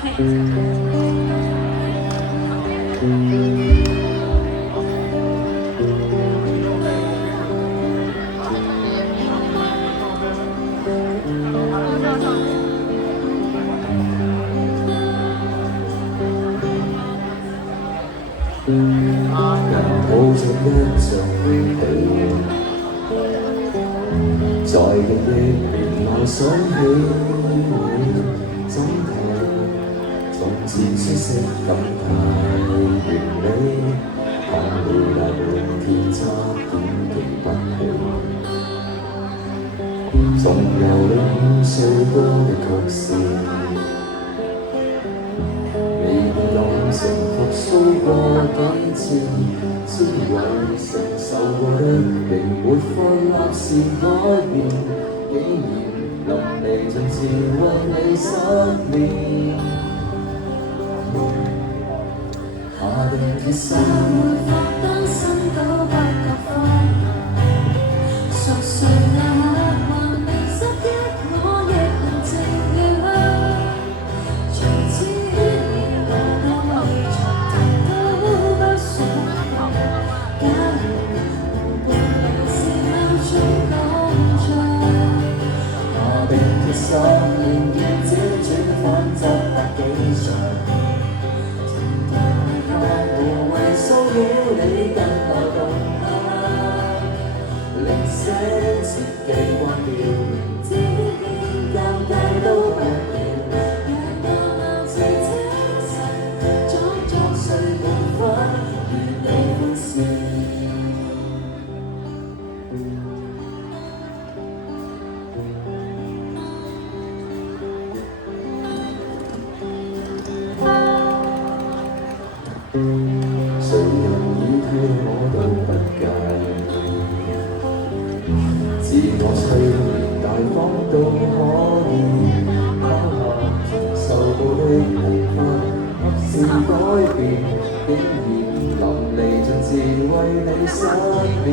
抱着一場喜，在記憶裏我想起你，怎睇從前消息感太完美，看你那半天差點記不起，仲有你5歲多的曲線。感情復甦過幾次，先為承受過的仍沒法立時改變，竟然淋漓盡致為你失眠。下定決心沒法單身都不覺荒謬，熟睡那刻還未失憶，我亦能靜了去。從此十年月輾轉反側百幾場，情動卻無謂騷擾你跟我共享，零舍設計關掉，明知邊尷尬都不要，讓我貌似清晨，裝作睡夢話與你歡笑。誰人已替我都不介意，自我催眠大方都可以，拋下承受過的無法及時改變，竟然淋漓盡致為你失眠。